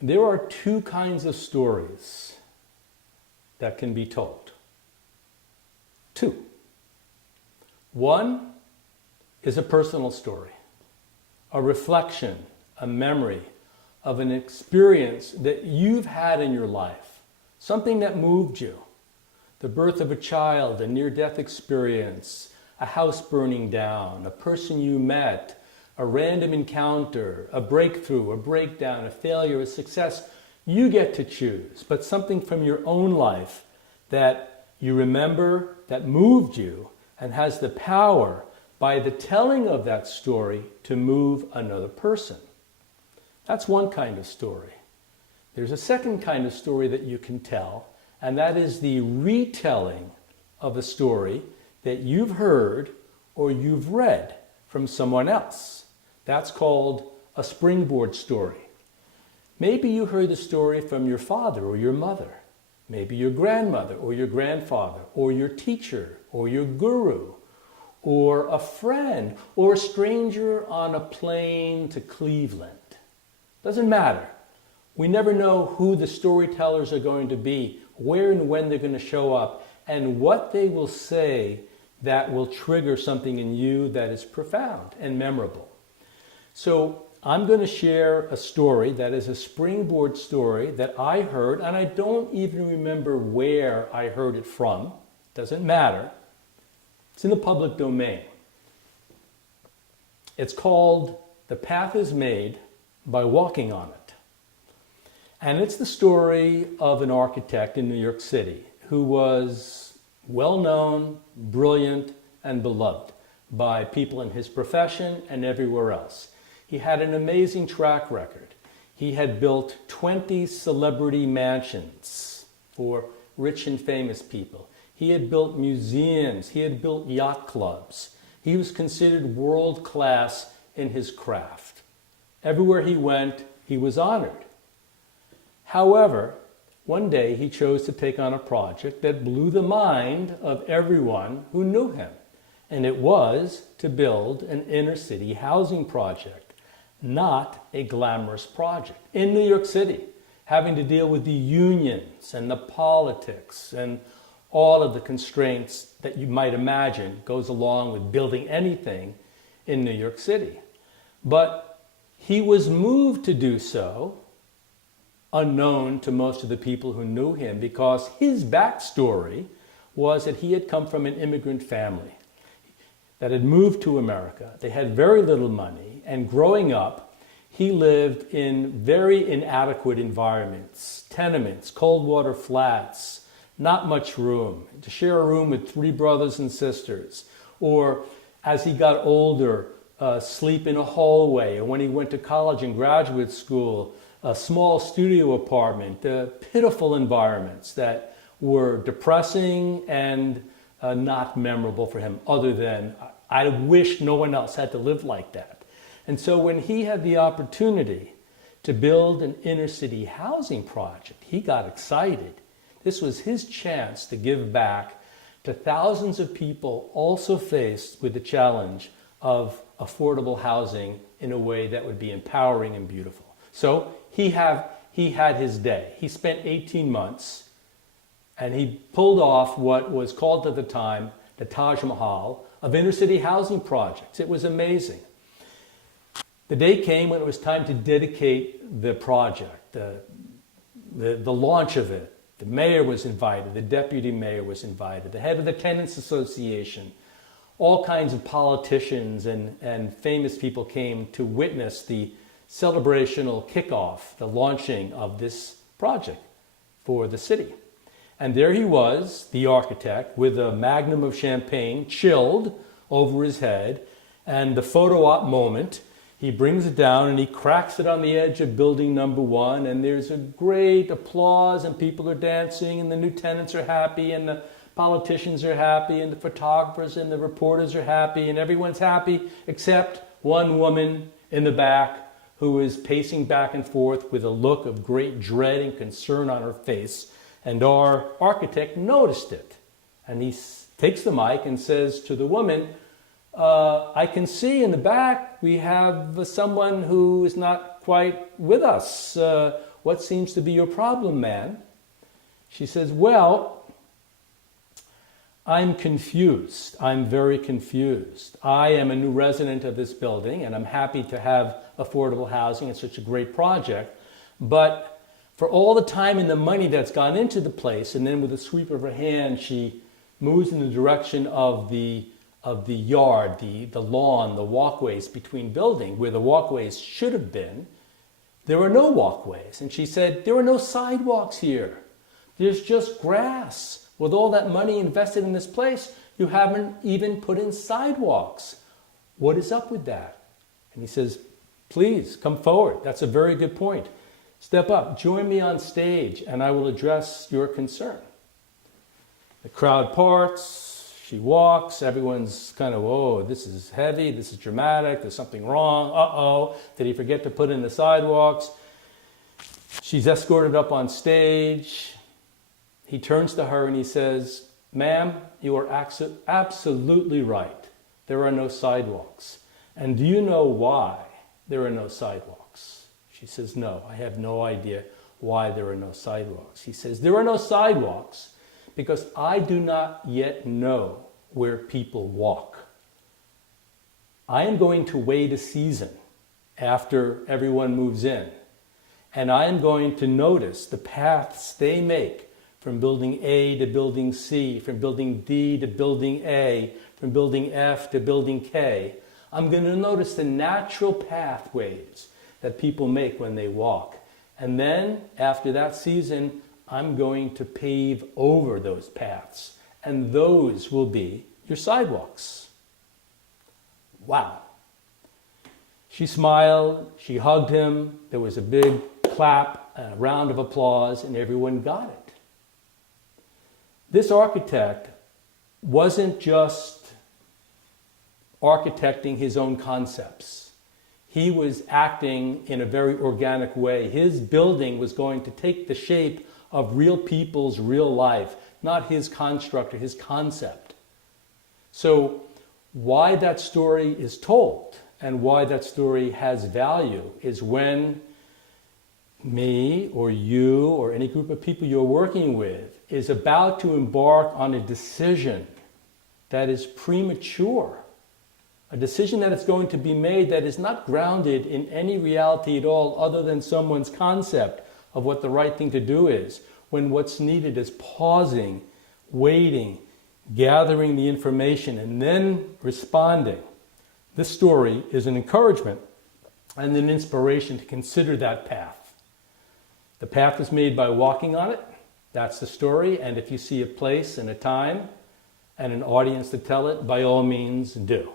There are two kinds of stories that can be told. Two. One is a personal story, a reflection, a memory of an experience that you've had in your life, something that moved you. The birth of a child, a near-death experience, a house burning down, a person you met, a random encounter, a breakthrough, a breakdown, a failure, a success. You get to choose, but something from your own life that you remember, that moved you, and has the power by the telling of that story to move another person. That's one kind of story. There's a second kind of story that you can tell, and that is the retelling of a story that you've heard or you've read from someone else. That's called a springboard story. Maybe you heard the story from your father or your mother, maybe your grandmother or your grandfather, or your teacher or your guru, or a friend, or a stranger on a plane to Cleveland. Doesn't matter. We never know who the storytellers are going to be, where and when they're going to show up, and what they will say that will trigger something in you that is profound and memorable. So I'm going to share a story that is a springboard story that I heard, and I don't even remember where I heard it from. Doesn't matter. It's in the public domain. It's called The Path is Made by Walking on It. And it's the story of an architect in New York City who was well-known, brilliant, and beloved by people in his profession and everywhere else. He had an amazing track record. He had built 20 celebrity mansions for rich and famous people. He had built museums. He had built yacht clubs. He was considered world-class in his craft. Everywhere he went, he was honored. However, one day he chose to take on a project that blew the mind of everyone who knew him. And it was to build an inner city housing project, not a glamorous project. In New York City, having to deal with the unions and the politics and all of the constraints that you might imagine goes along with building anything in New York City. But he was moved to do so, unknown to most of the people who knew him, because his backstory was that he had come from an immigrant family that had moved to America. They had very little money, and growing up, he lived in very inadequate environments, tenements, cold water flats, not much room, to share a room with 3 brothers and sisters, or as he got older, sleep in a hallway, or when he went to college and graduate school, a small studio apartment, pitiful environments that were depressing and not memorable for him, other than, I wish no one else had to live like that. And so when he had the opportunity to build an inner city housing project, he got excited. This was his chance to give back to thousands of people also faced with the challenge of affordable housing in a way that would be empowering and beautiful. So he had his day. He spent 18 months and he pulled off what was called at the time the Taj Mahal of inner city housing projects. It was amazing. The day came when it was time to dedicate the project, the launch of it. The mayor was invited, the deputy mayor was invited, the head of the Tenants Association. All kinds of politicians and famous people came to witness the celebrational kickoff, the launching of this project for the city. And there he was, the architect, with a magnum of champagne chilled over his head, and the photo op moment, he brings it down and he cracks it on the edge of building number 1, and there's a great applause and people are dancing and the new tenants are happy and the politicians are happy and the photographers and the reporters are happy and everyone's happy except one woman in the back who is pacing back and forth with a look of great dread and concern on her face. And our architect noticed it. And he takes the mic and says to the woman, I can see in the back we have someone who is not quite with us. what seems to be your problem, man? She says, well, I'm confused. I'm very confused. I am a new resident of this building, and I'm happy to have affordable housing. It's such a great project. But for all the time and the money that's gone into the place, and then with a sweep of her hand, she moves in the direction of the yard, the lawn, the walkways between buildings, where the walkways should have been. There are no walkways. And she said, there are no sidewalks here. There's just grass. With all that money invested in this place, you haven't even put in sidewalks. What is up with that? And he says, please come forward. That's a very good point. Step up, join me on stage, and I will address your concern. The crowd parts, she walks, everyone's kind of, oh, this is heavy, this is dramatic, there's something wrong, uh-oh, did he forget to put in the sidewalks? She's escorted up on stage. He turns to her and he says, ma'am, you are absolutely right. There are no sidewalks. And do you know why there are no sidewalks? She says, no, I have no idea why there are no sidewalks. He says, there are no sidewalks because I do not yet know where people walk. I am going to wait a season after everyone moves in, and I am going to notice the paths they make from building A to building C, from building D to building A, from building F to building K. I'm going to notice the natural pathways that people make when they walk. And then, after that season, I'm going to pave over those paths. And those will be your sidewalks. Wow. She smiled, she hugged him, there was a big clap, a round of applause, and everyone got it. This architect wasn't just architecting his own concepts. He was acting in a very organic way. His building was going to take the shape of real people's real life, not his construct or his concept. So why that story is told and why that story has value is when me or you or any group of people you're working with is about to embark on a decision that is premature, a decision that is going to be made that is not grounded in any reality at all other than someone's concept of what the right thing to do is, when what's needed is pausing, waiting, gathering the information, and then responding. This story is an encouragement and an inspiration to consider that path. The path is made by walking on it. That's the story. And if you see a place and a time and an audience to tell it, by all means do.